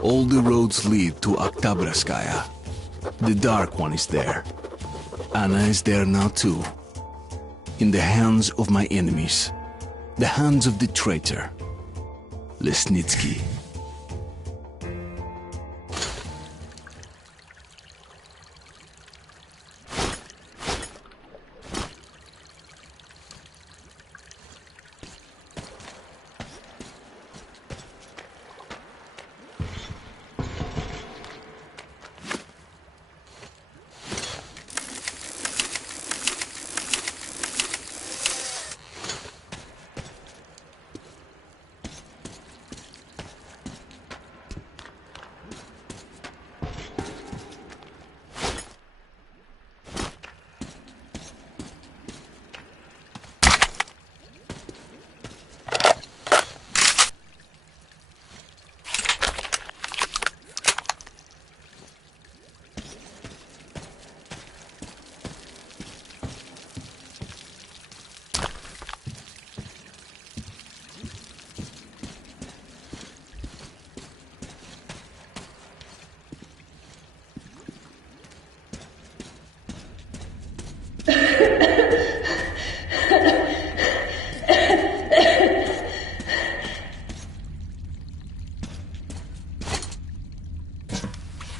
All the roads lead to Oktoberskaya. The Dark One is there. Anna is there now too. In the hands of my enemies. The hands of the traitor. Lesnitsky.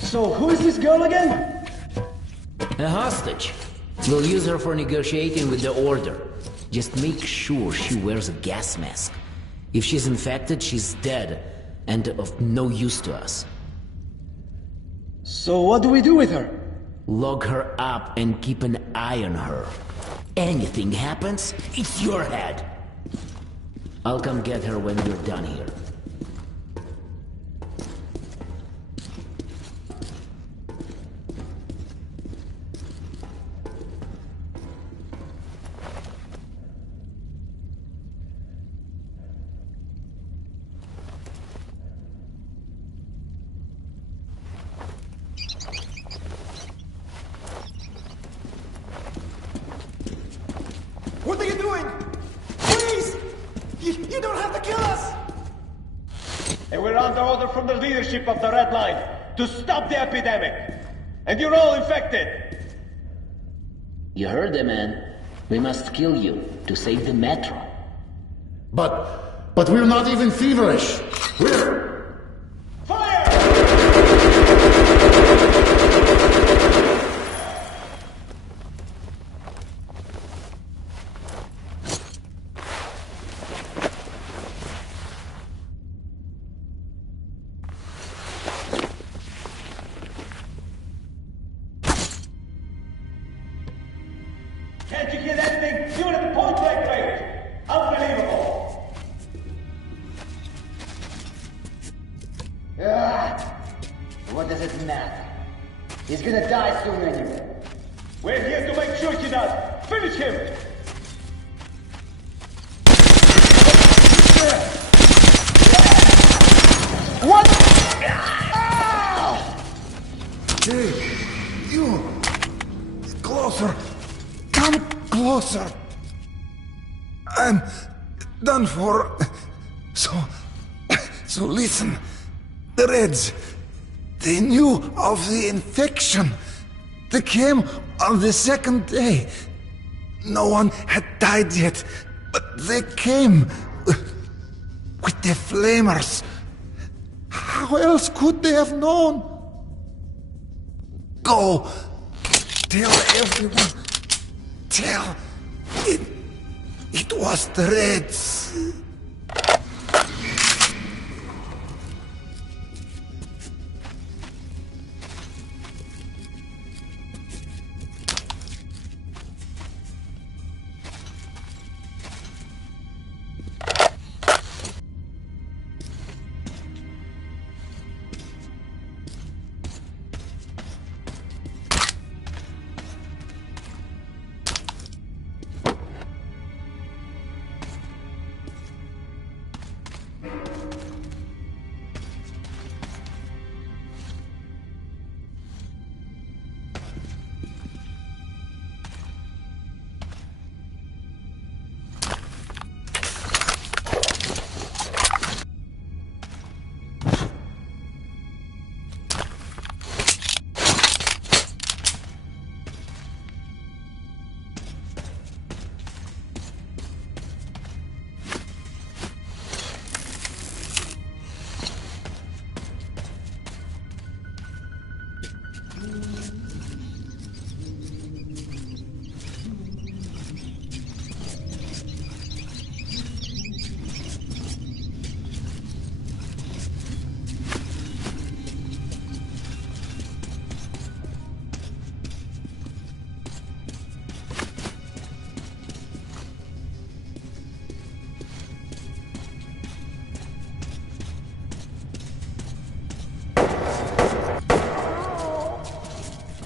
So, who is this girl again? A hostage. We'll use her for negotiating with the Order. Just make sure she wears a gas mask. If she's infected, she's dead, and of no use to us. So what do we do with her? Lock her up and keep an eye on her. Anything happens, it's your head. I'll come get her when you're done here. What are you doing? Please! You don't have to kill us! And we're under order from the leadership of the Red Line to stop the epidemic. And you're all infected. You heard the man. We must kill you to save the metro. But we're not even feverish. We're... Fire! Can't you hear that thing? You're at the point blank range. Unbelievable. What does it matter? He's gonna die soon anyway. We're here to make sure he does. Finish him. What? Hey, you... Closer. Come closer. I'm done for. So listen. The Reds, they knew of the infection. They came on the second day. No one had died yet, but they came with the flamers. How else could they have known? Go, tell everyone. Tell it was the Reds.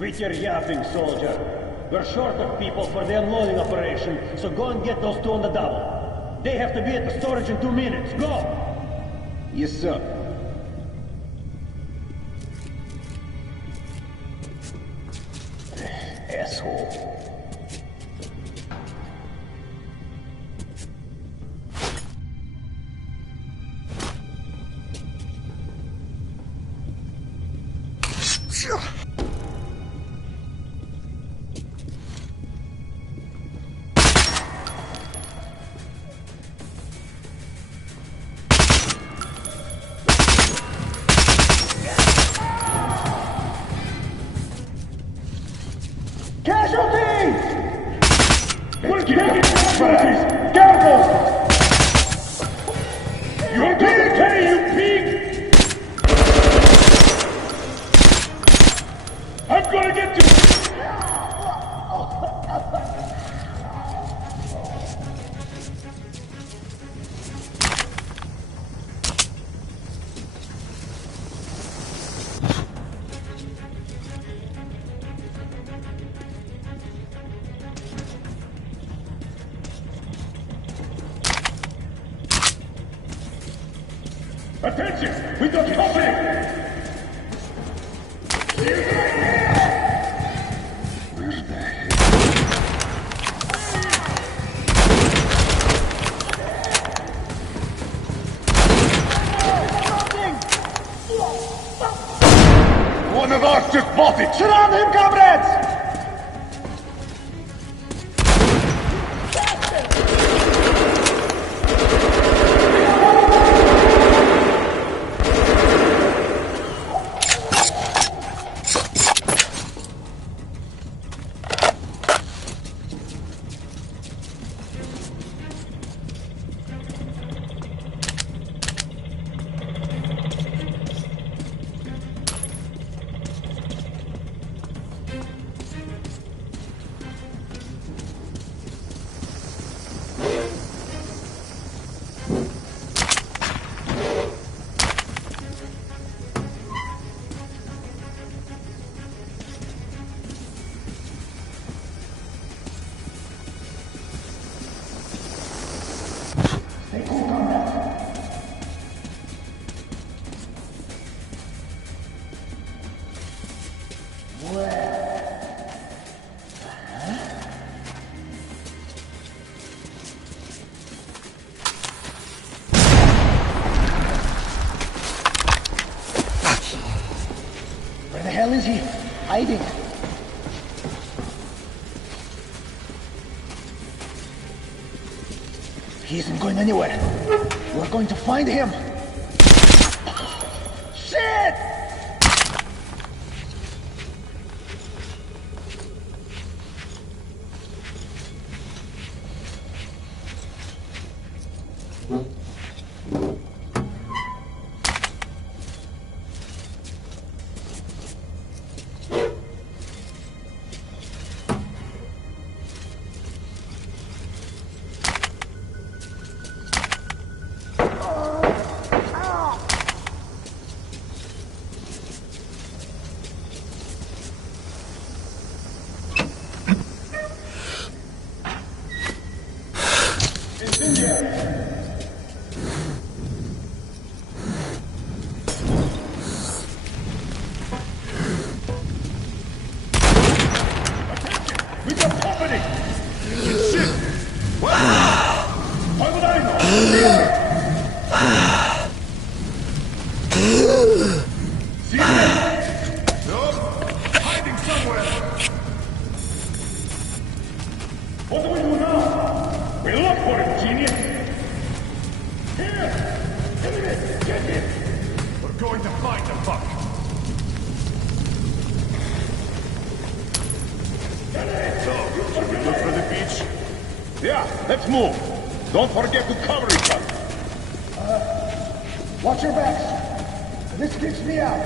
Quit your yapping, soldier. We're short of people for the unloading operation, so go and get those two on the double. They have to be at the storage in 2 minutes. Go! Yes, sir. Asshole. Attention! We got company! Where's the heck? One of us just bought it! Surround him, comrades! Where the hell is he? Hiding. He isn't going anywhere. We're going to find him. Shit! We got company! Shit! What? Why would I know? See him? Nope. Hiding somewhere. What do we do now? We look for him, genius. Here! Get him! We're going to find the fuck. So, should we look for the beach? Yeah, let's move. Don't forget to cover each other. Watch your backs. This kicks me out.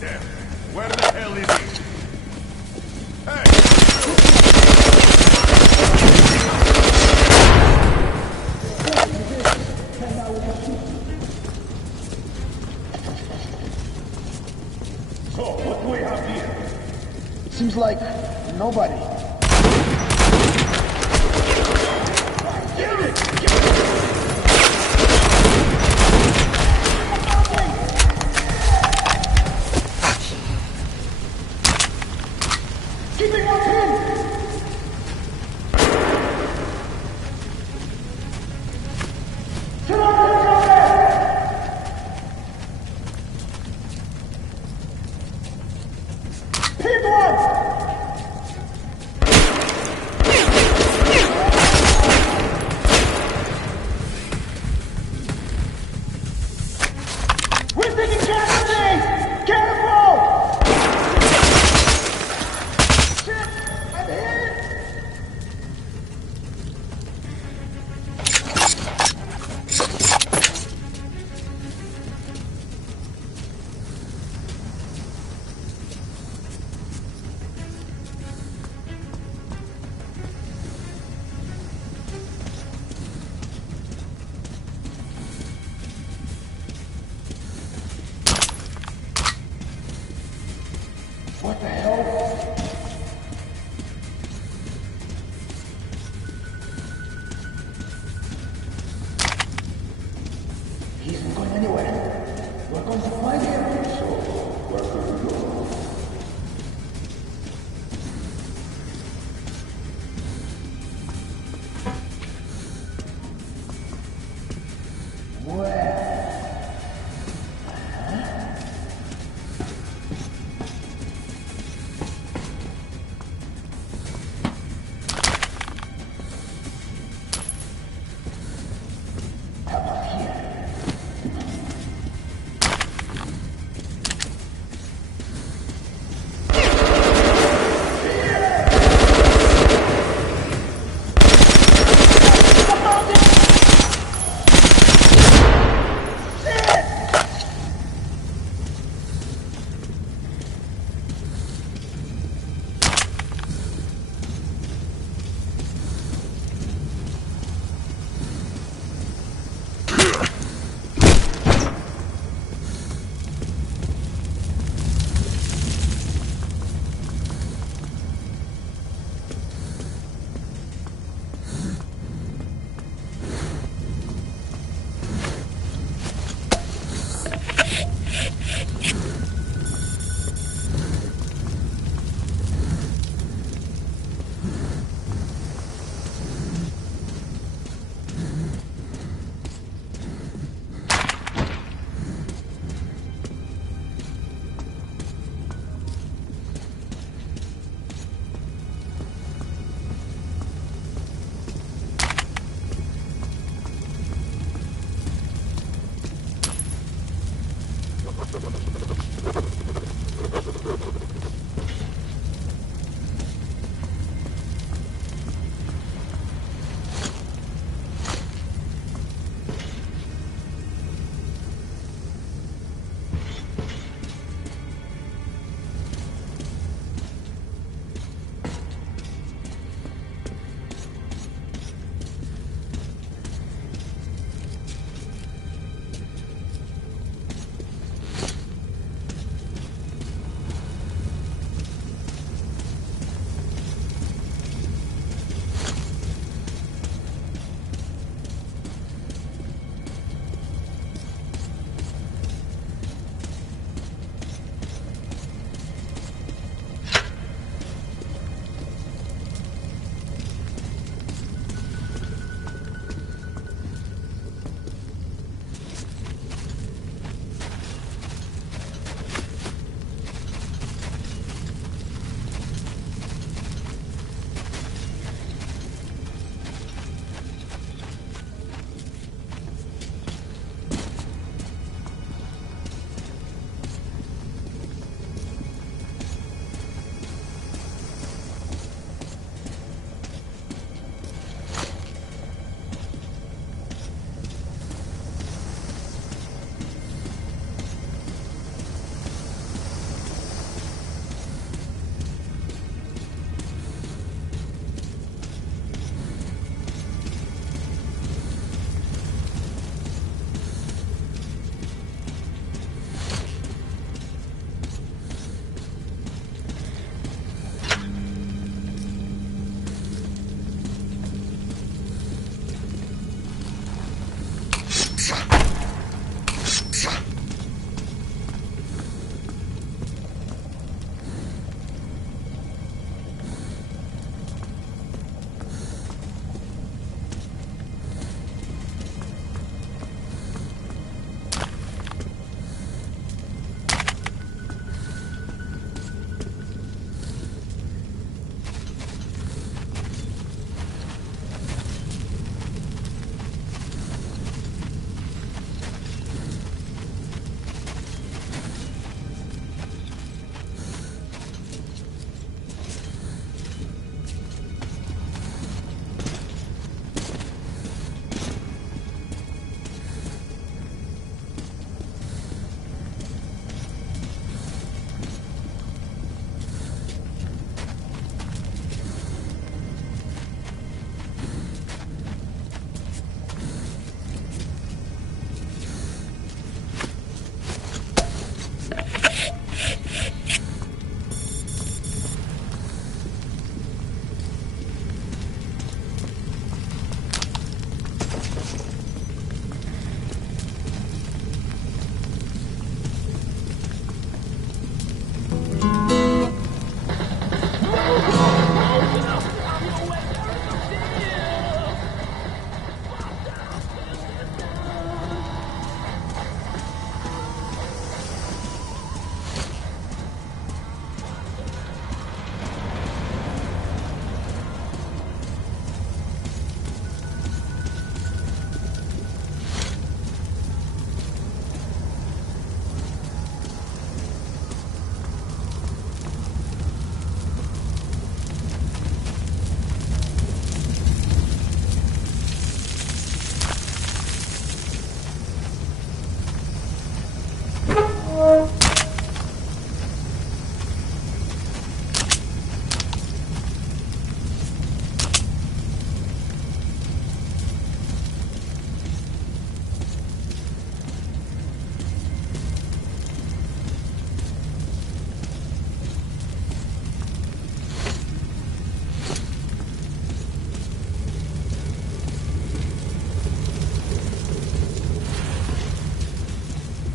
Damn. Where the hell is he? Hey! nobody. Keeping one pin!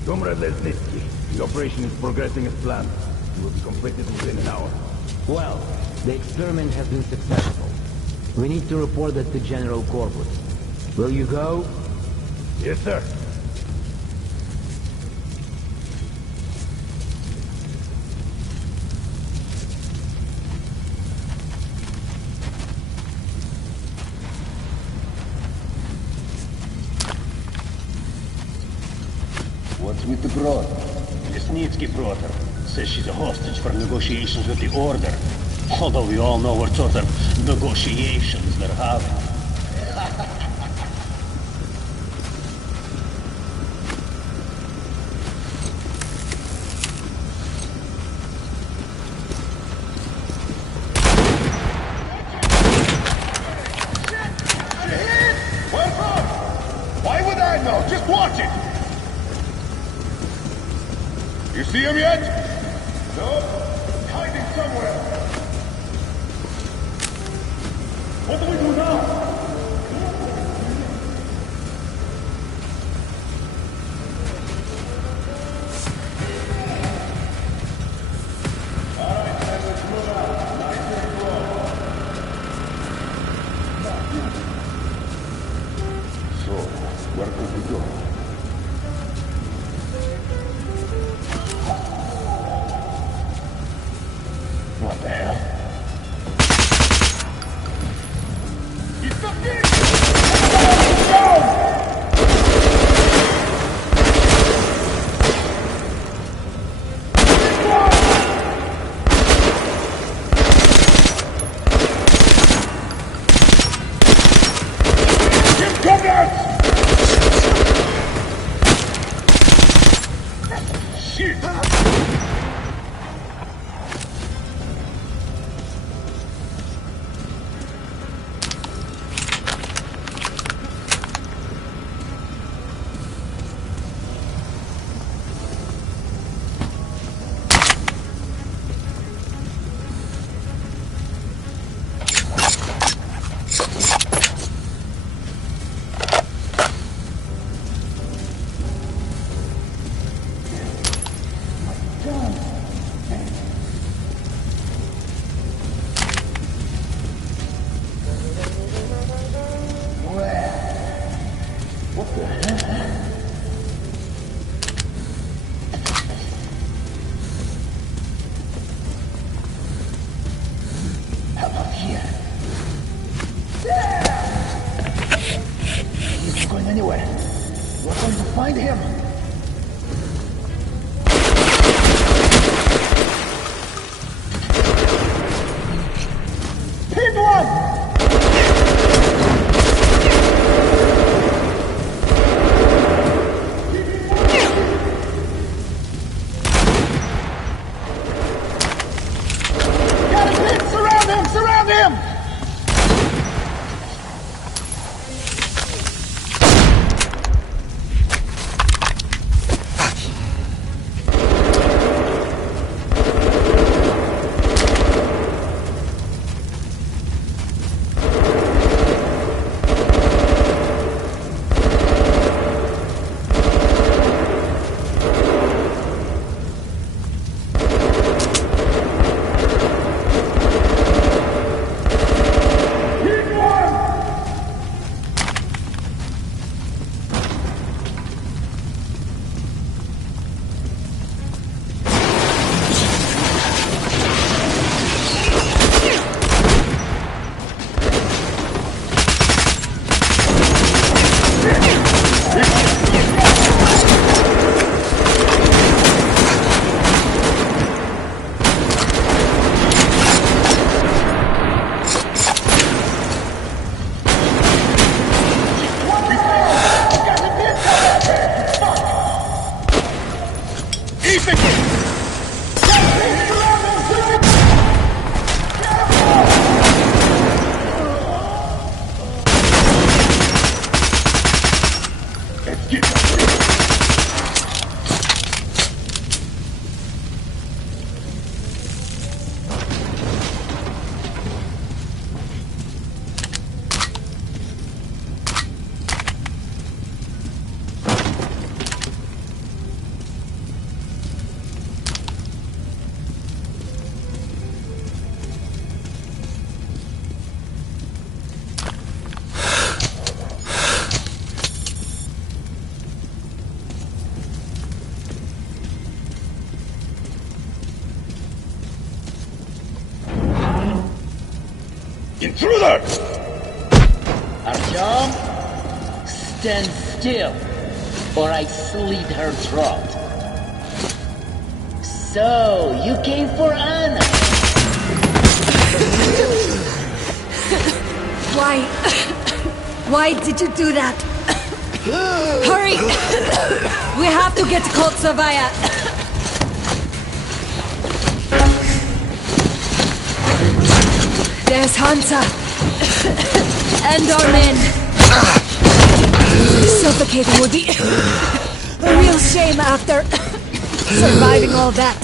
Comrade Lesnitsky, the operation is progressing as planned. It will be completed within an hour. Well, the experiment has been successful. We need to report that to General Corpus. Will you go? Yes, sir. What's with the broad? Lesnitsky brought her. Says she's a hostage for negotiations with the Order. Although we all know what sort of negotiations they're having. Where's Rob? Why would I know? Just watch it! You see him yet? No? Hiding somewhere. What do we do now? Alright, then let's move out. Nice and slow. So, where could we go? What the hell? He's stuck in! Down! Give cover! Shit! What the hell? How about here? He's not going anywhere. We're going to find him. Pin one! Surround him! Through there! Artyom, stand still, or I slit her throat. So, you came for Anna? Why? Why did you do that? Hurry! We have to get to Kotsavaya. There's Hansa. And our men. Suffocating would be a real shame after surviving all that.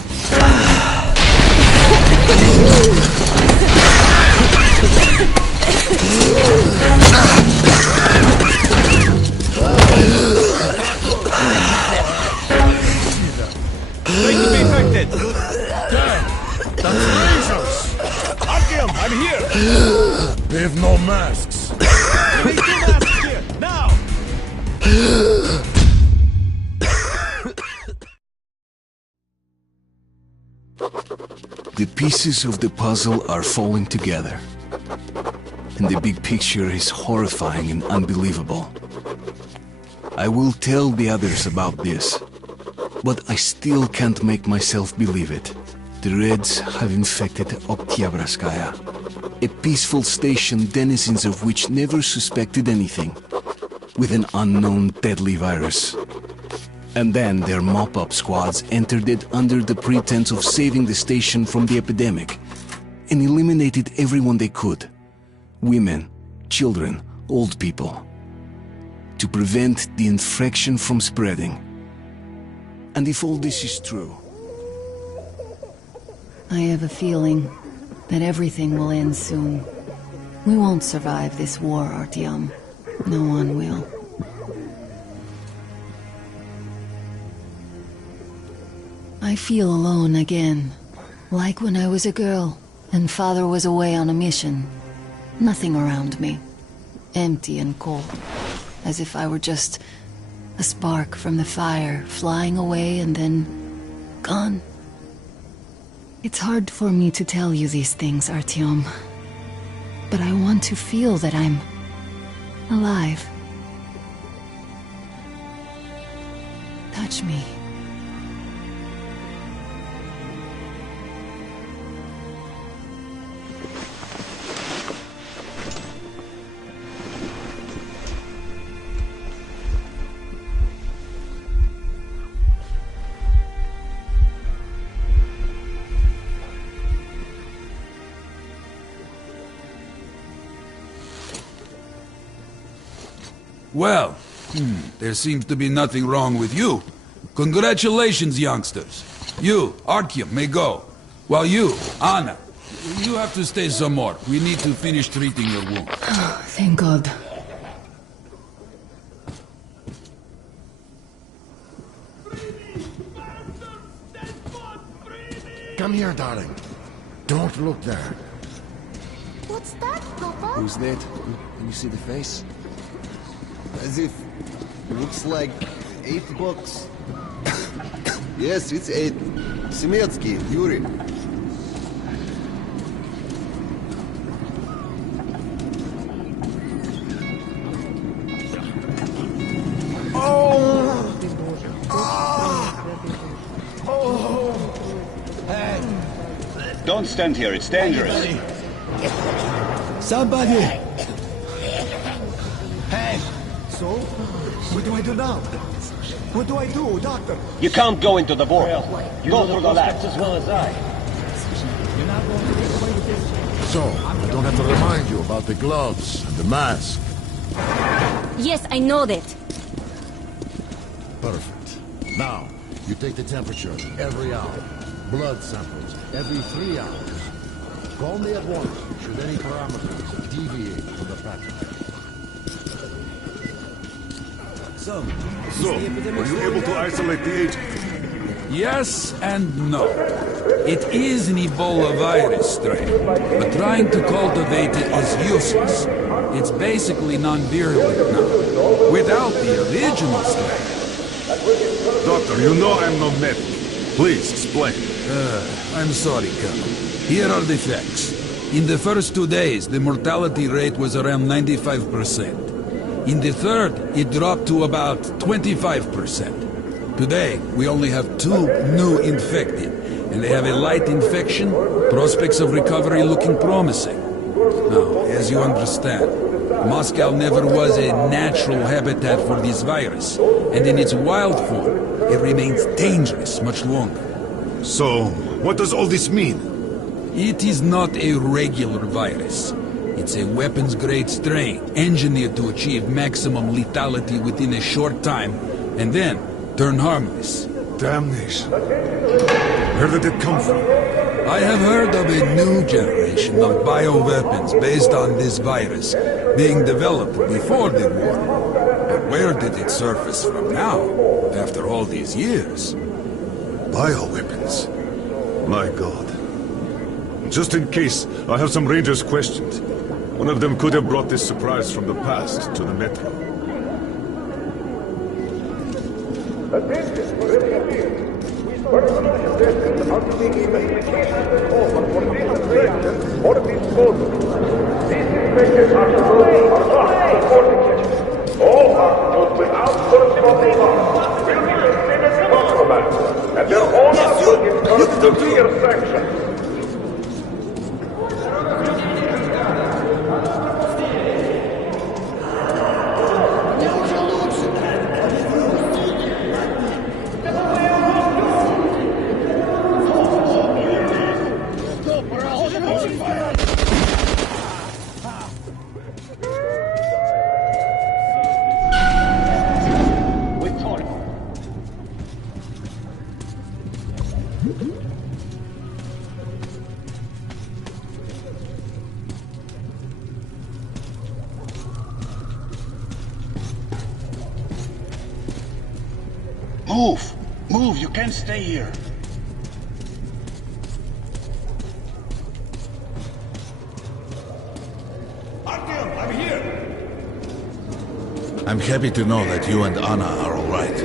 Going to be infected! Damn! That's lasers! Artyom, I'm here! They have no masks. Give me 2 masks here, now! The pieces of the puzzle are falling together. And the big picture is horrifying and unbelievable. I will tell the others about this, but I still can't make myself believe it. The Reds have infected Oktyabrskaya, a peaceful station denizens of which never suspected anything, with an unknown deadly virus. And then their mop-up squads entered it under the pretense of saving the station from the epidemic, and eliminated everyone they could. Women, children, old people, to prevent the infection from spreading. And if all this is true... I have a feeling that everything will end soon. We won't survive this war, Artyom. No one will. I feel alone again, like when I was a girl, and father was away on a mission. Nothing around me. Empty and cold. As if I were just a spark from the fire, flying away and then gone. It's hard for me to tell you these things, Artyom. But I want to feel that I'm alive. Touch me. Well, there seems to be nothing wrong with you. Congratulations, youngsters. You, Artyom, may go. While you, Anna, you have to stay some more. We need to finish treating your wound. Thank God. Come here, darling. Don't look there. What's that, Papa? Who's that? Can you see the face? As if... looks like $8. Yes, it's 8. Semetsky, Yuri. Don't stand here, it's dangerous. Somebody! Hey! So, what do I do now? What do I do, Doctor? You can't go into the vault. Go through the labs as well as I. You're not going to get away with this. So, I don't have to remind you about the gloves and the mask. Yes, I know that. Perfect. Now, you take the temperature every hour. Blood samples every 3 hours. Call me at once should any parameters deviate from the pattern. So, were you able to isolate the agent? Yes and no. It is an Ebola virus strain, but trying to cultivate it is useless. It's basically non-virulent now, without the original strain. Doctor, you know I'm no medic. Please, explain. I'm sorry, Colonel. Here are the facts. In the first 2 days, the mortality rate was around 95%. In the third, it dropped to about 25%. Today, we only have 2 new infected, and they have a light infection, prospects of recovery looking promising. Now, as you understand, Moscow never was a natural habitat for this virus, and in its wild form, it remains dangerous much longer. So, what does all this mean? It is not a regular virus. It's a weapons-grade strain, engineered to achieve maximum lethality within a short time, and then turn harmless. Damnation. Where did it come from? I have heard of a new generation of bioweapons based on this virus, being developed before the war. But where did it surface from now, after all these years? Bioweapons? My God. Just in case, I have some Rangers' questions. One of them could have brought this surprise from the past to the Metro. All hospitals without person of the arm will be listed as contraband, and their owners will incur severe sanctions. Move! Move! You can't stay here! Artyom, I'm here! I'm happy to know that you and Anna are all right.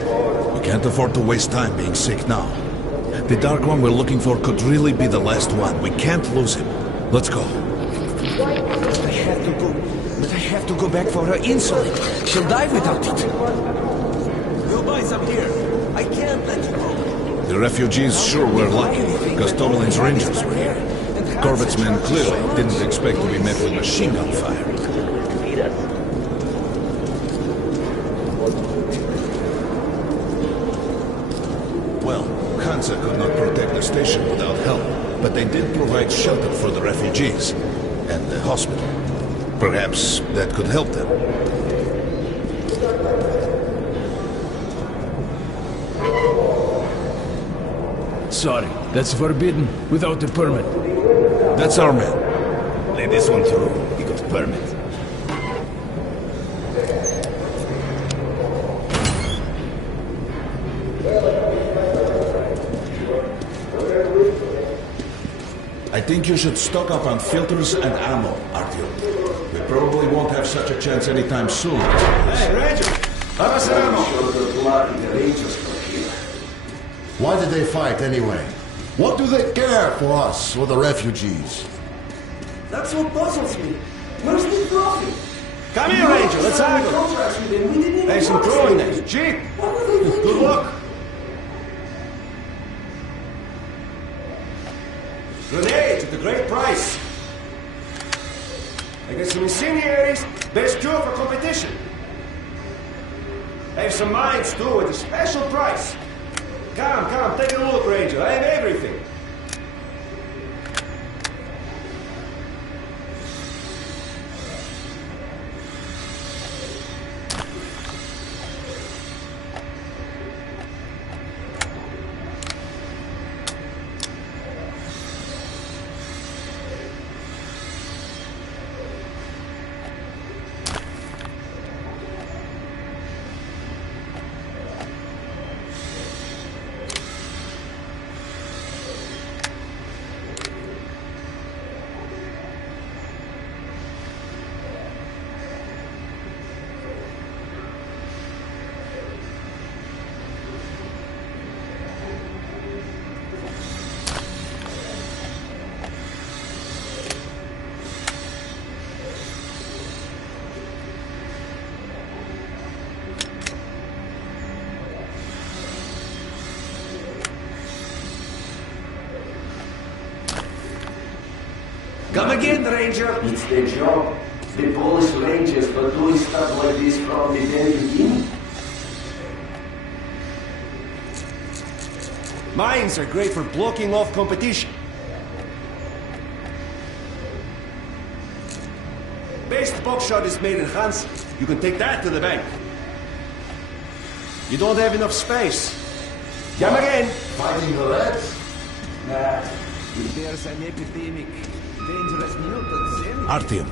We can't afford to waste time being sick now. The Dark One we're looking for could really be the last one. We can't lose him. Let's go. But I have to go back for her insulin. She'll die without it. We'll buy some here. I can't let you go. The refugees sure were lucky. Gostolin's Rangers were here. Corbett's men clearly didn't expect to be met with machine gun fire. Well, Hansa could not protect the station without help, but they did provide shelter for the refugees and the hospital. Perhaps that could help them. Sorry, that's forbidden without a permit. That's our man. Let this one through. He got a permit. I think you should stock up on filters and ammo, Artyom. We probably won't have such a chance anytime soon. Hey, Ranger! Have us an ammo! Why did they fight anyway? What do they care for us or the refugees? That's what puzzles me. Where's the trophy? Come here, Ranger, let's argue. There's some throwing there. Cheap. Good luck. Grenades at a great price. I got some incendiaries. Best cure for competition. I have some mines too at a special price. Come, take a look, Ranger. I have everything. Come again, Ranger. It's their job. The Polish Rangers were doing stuff like this from the very beginning. Mines are great for blocking off competition. Best buckshot is made in Hansa. You can take that to the bank. You don't have enough space. Come again. Fighting the rats? Nah. If there's an epidemic, dangerous mutants in... Artyom,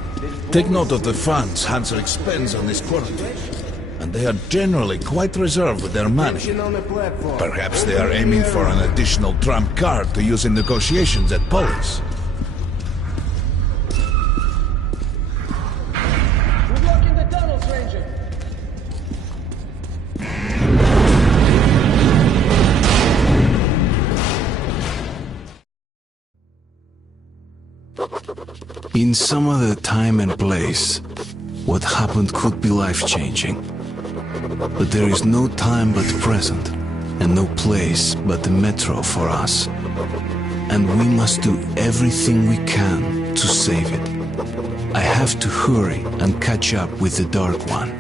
take note of the funds Hansa expends on this quarantine. And they are generally quite reserved with their money. Perhaps they are aiming for an additional trump card to use in negotiations at Polis. Good luck in the tunnels, Ranger. In some other time and place, what happened could be life-changing. But there is no time but present, and no place but the metro for us. And we must do everything we can to save it. I have to hurry and catch up with the Dark One.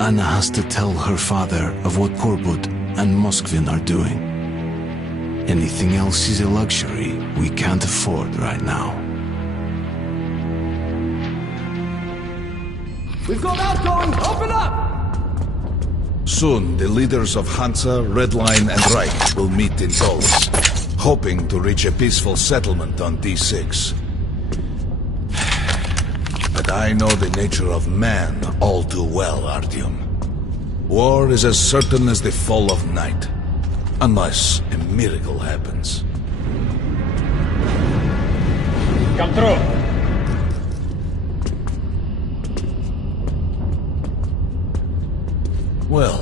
Anna has to tell her father of what Korbut and Moskvin are doing. Anything else is a luxury we can't afford right now. We've got outgoing! Open up! Soon, the leaders of Hansa, Red Line, and Reich will meet in Polis, hoping to reach a peaceful settlement on D6. But I know the nature of man all too well, Artyom. War is as certain as the fall of night, unless a miracle happens. Come through! Well,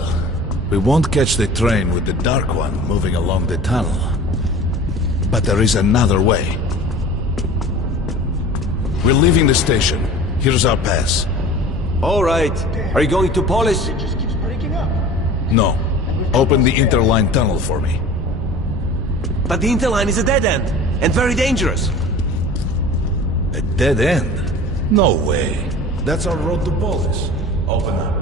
we won't catch the train with the Dark One moving along the tunnel. But there is another way. We're leaving the station. Here's our pass. All right. Are you going to Polis? It just keeps breaking up. No. Open the Interline tunnel for me. But the Interline is a dead end, and very dangerous. A dead end? No way. That's our road to Polis. Open up.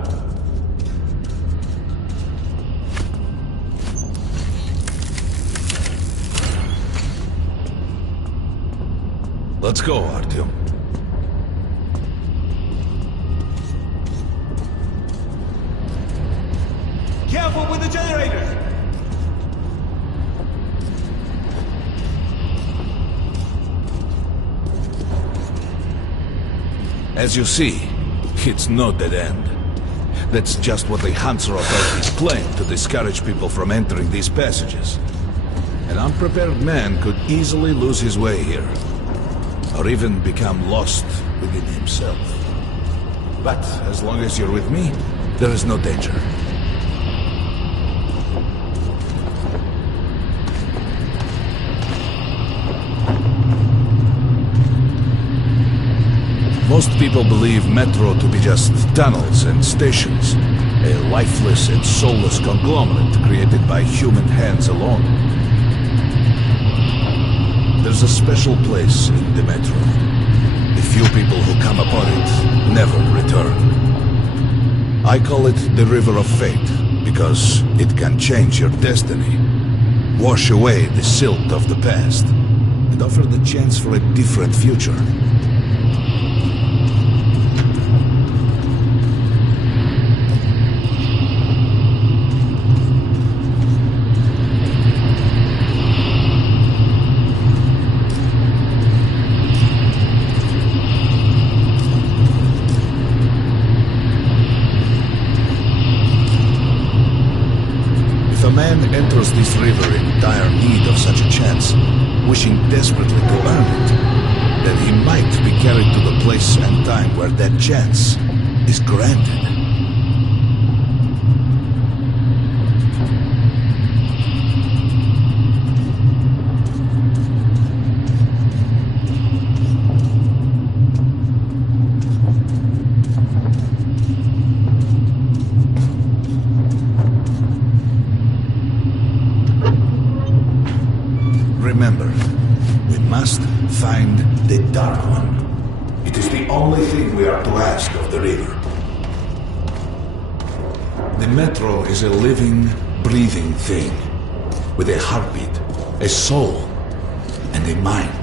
Let's go, Artyom. Careful with the generators! As you see, it's no dead end. That's just what the Hansa authorities claim to discourage people from entering these passages. An unprepared man could easily lose his way here, or even become lost within himself. But as long as you're with me, there is no danger. Most people believe metro to be just tunnels and stations, a lifeless and soulless conglomerate created by human hands alone. There's a special place in the metro. The few people who come upon it never return. I call it the River of Fate, because it can change your destiny, wash away the silt of the past, and offer the chance for a different future. Enters this river in dire need of such a chance, wishing desperately to earn it, then he might be carried to the place and time where that chance is granted. Remember, we must find the Dark One. task of the river. The metro is a living, breathing thing, with a heartbeat, a soul, and a mind.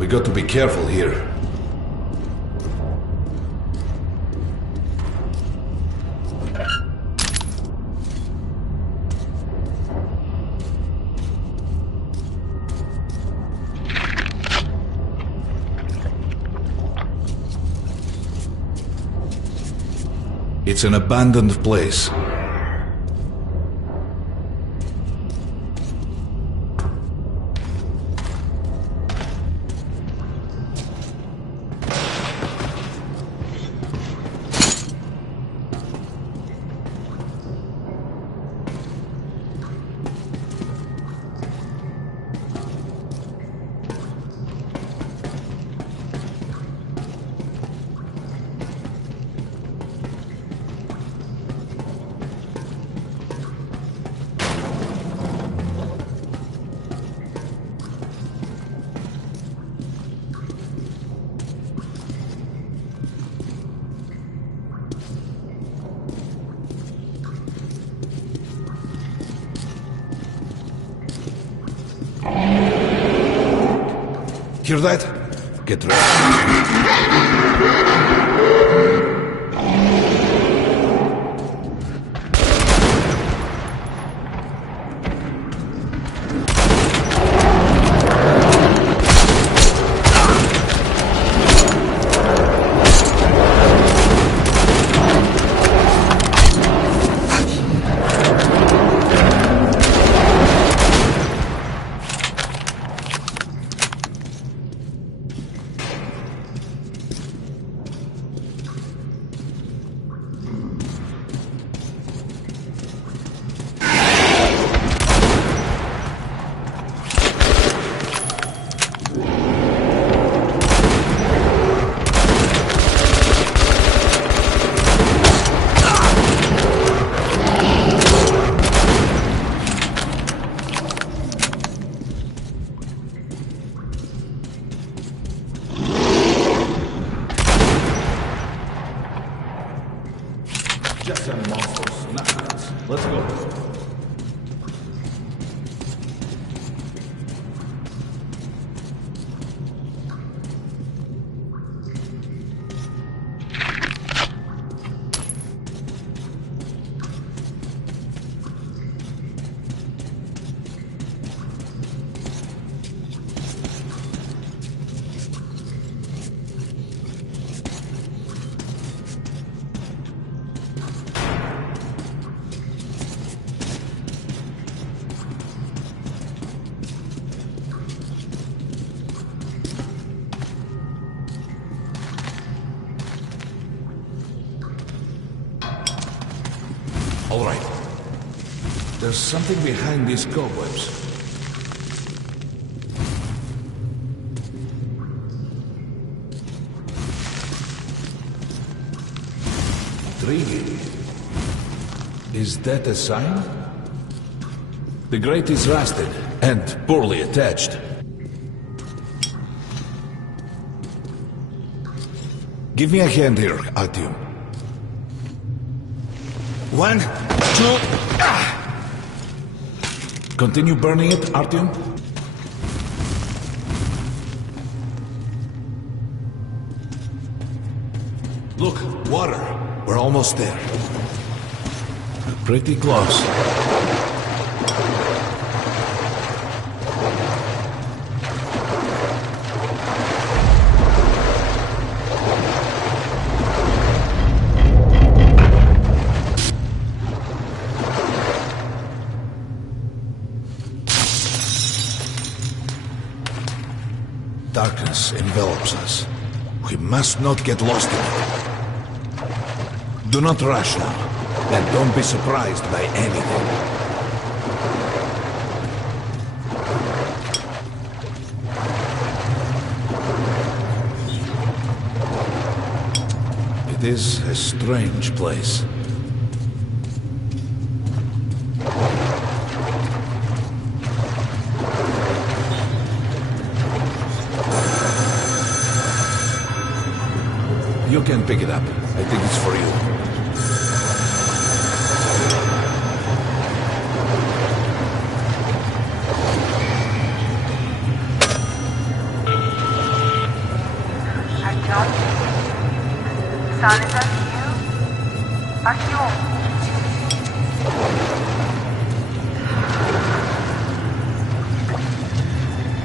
We got to be careful here. It's an abandoned place. Hear that? Get ready. Just some monsters, nothing else. Let's go. All right. There's something behind these cobwebs. Intriguing. Is that a sign? The grate is rusted and poorly attached. Give me a hand here, Artyom. 1, 2... Continue burning it, Artyom. Look, water. We're almost there. Pretty close. Darkness envelops us. We must not get lost in it. Do not rush now, and don't be surprised by anything. It is a strange place. You can pick it up. I think it's for you.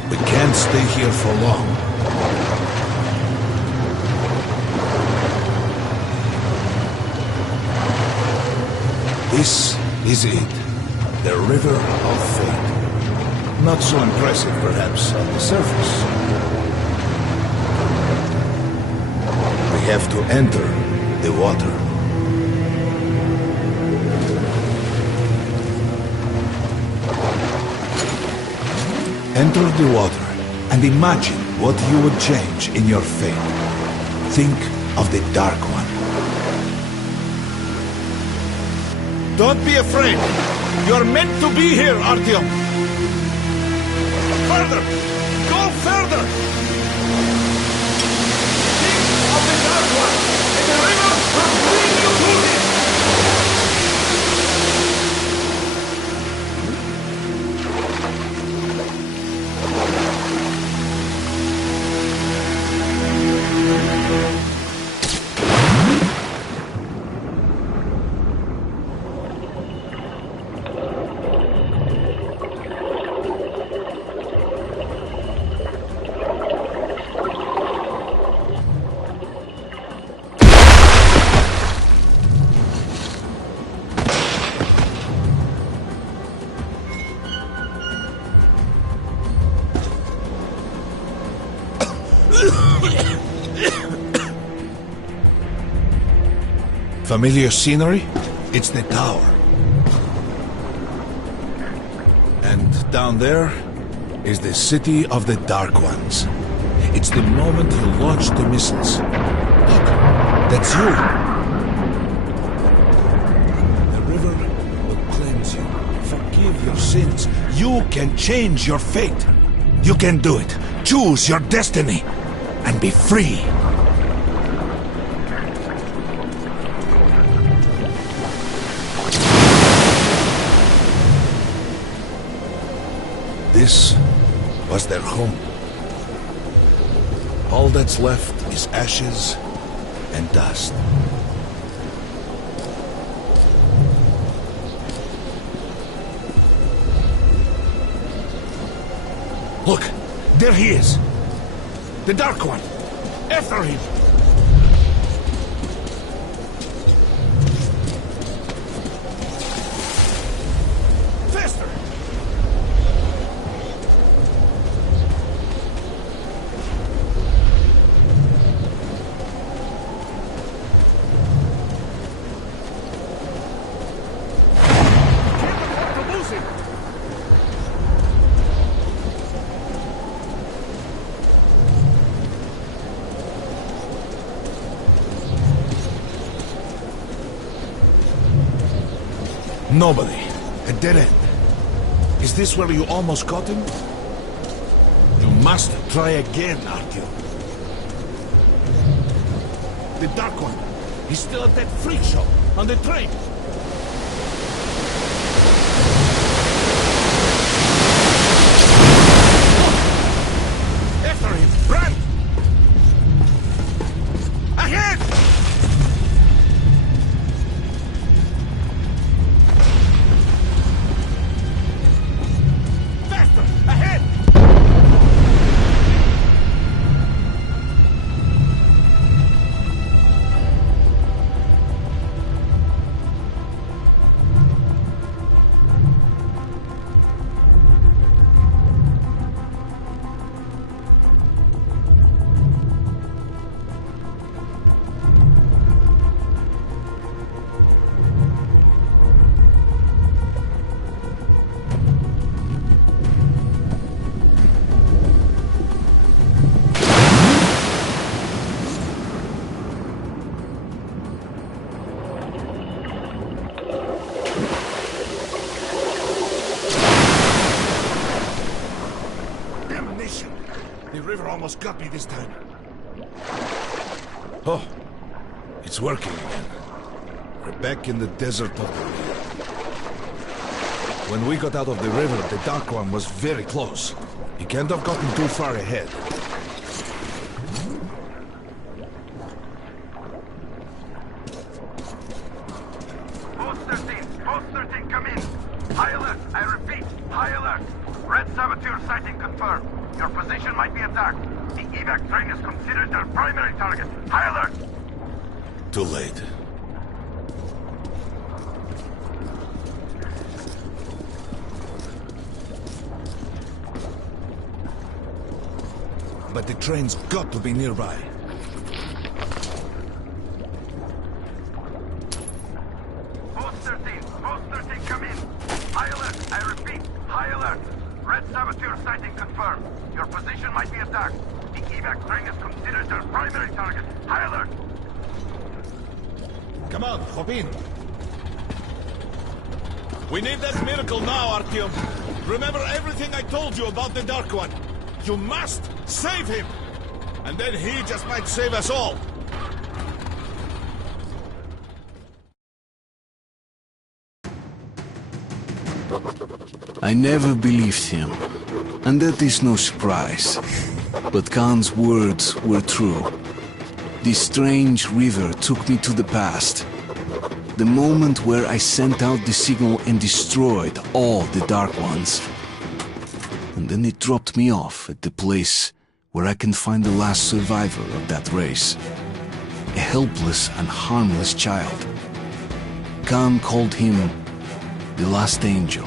We can't stay here for long. This is it. The River of Fate. Not so impressive, perhaps, on the surface. We have to enter the water. Enter the water and imagine what you would change in your fate. Think of the Dark One. Don't be afraid. You're meant to be here, Artyom. Further! Go further! Think of the Dark One, and the river will bring you to it! Familiar scenery? It's the tower. And down there is the city of the Dark Ones. It's the moment you launch the missiles. Look, that's you. The river will cleanse you, forgive your sins. You can change your fate. You can do it. Choose your destiny and be free. This was their home. All that's left is ashes and dust. Look, there he is. The Dark One. After him. Nobody. A dead end. Is this where you almost caught him? You must try again, Artyom. The Dark One. He's still at that freak show on the train. After him! Run! Ahead! The river almost got me this time. Oh, it's working again. We're back in the desert of the Real. When we got out of the river, the Dark One was very close. He can't have gotten too far ahead. Post 13, come in. High alert, I repeat, high alert. Red saboteur sighting confirmed. Your position might be attacked. The evac train is considered their primary target. High alert! Too late. But the train's got to be nearby. Post 13, come in. High alert, I repeat, high alert. Red saboteur sighting confirmed. Your position might be attacked. The evac train is considered their primary target. High alert! Come on, hop in. We need that miracle now, Artyom. Remember everything I told you about the Dark One. You must save him! And then he just might save us all! I never believed him, and that is no surprise. But Khan's words were true. This strange river took me to the past. The moment where I sent out the signal and destroyed all the Dark Ones. And then it dropped me off at the place where I can find the last survivor of that race. A helpless and harmless child. Khan called him the last angel.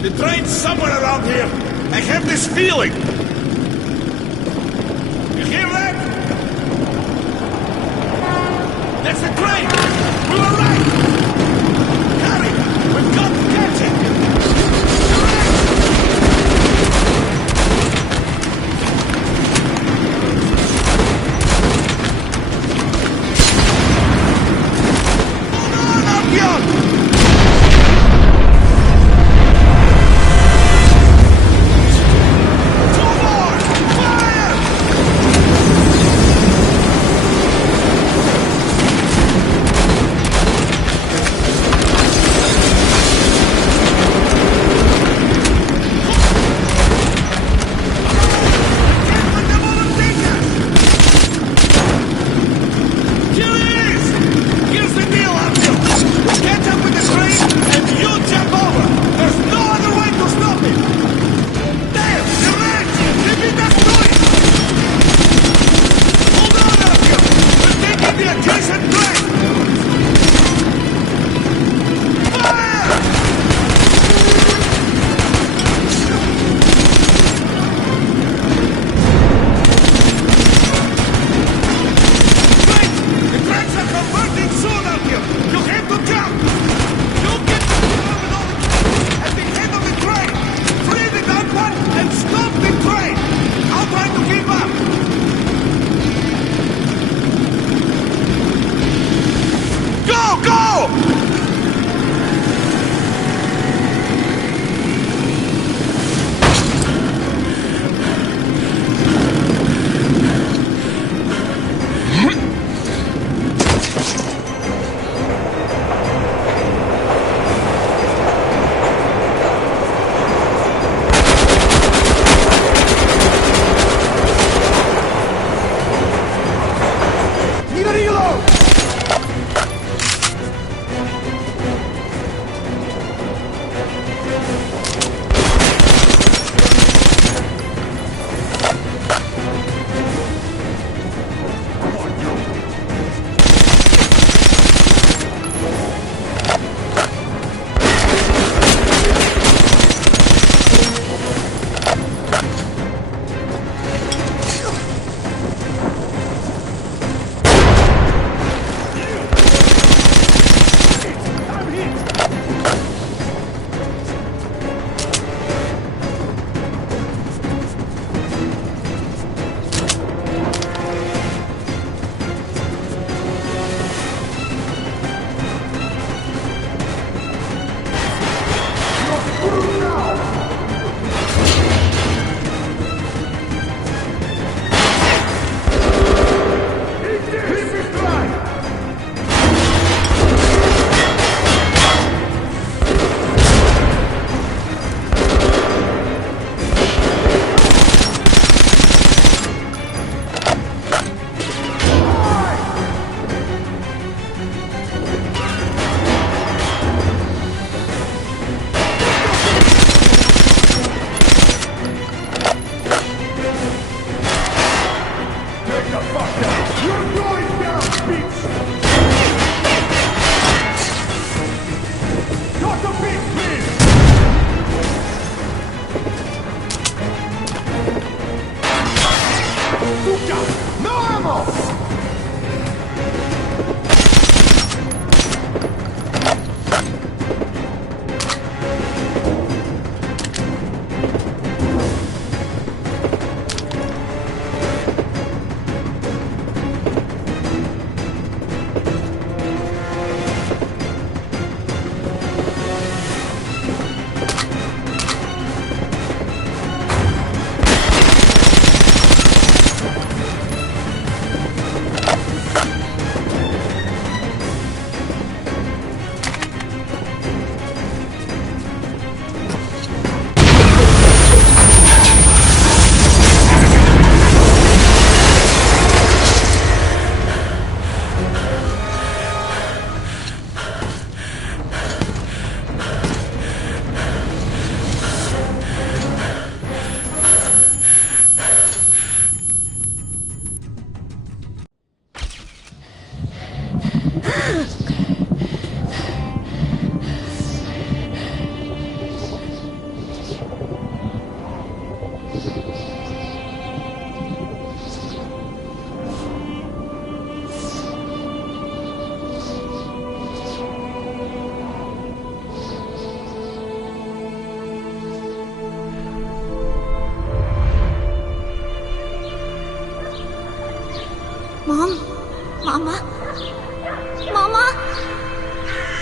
The train's somewhere around here. I have this feeling. You hear that? That's the train! We were right! Hurry! We've got to catch it!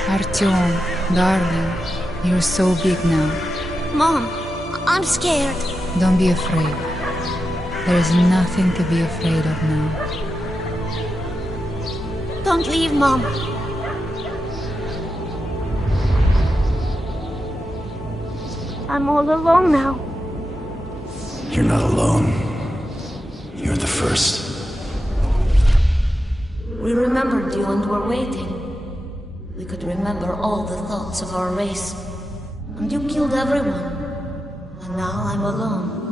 Artyom, darling, you're so big now. Mom, I'm scared. Don't be afraid. There is nothing to be afraid of now. Don't leave, Mom. I'm all alone now. You're not alone. You're the first. We remembered you and were waiting. We could remember all the thoughts of our race. And you killed everyone. And now I'm alone.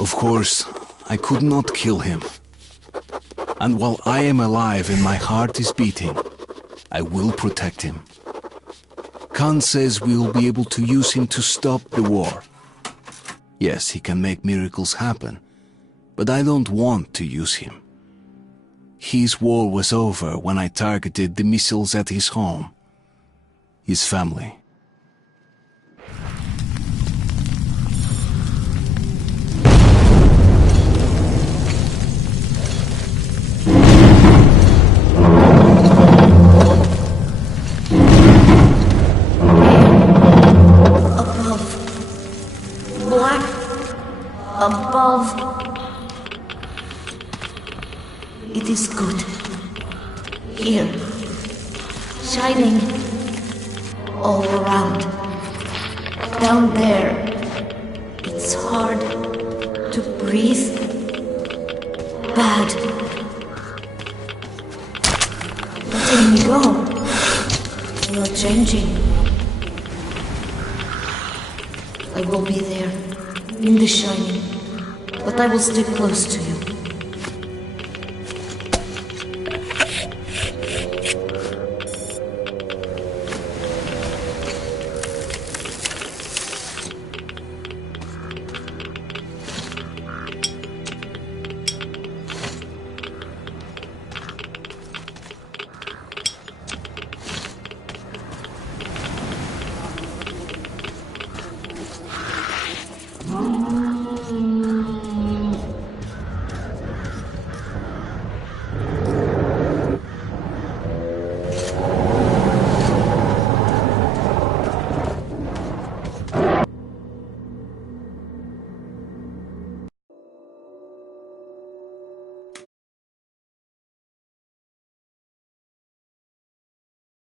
Of course, I could not kill him. And while I am alive and my heart is beating, I will protect him. Khan says we will be able to use him to stop the war. Yes, he can make miracles happen, but I don't want to use him. His war was over when I targeted the missiles at his home, his family. Above. It is good. Here. Shining. All around. Down there. It's hard to breathe. Bad. Letting me go. You're changing. I will be there. In the shining, but I will stay close to you.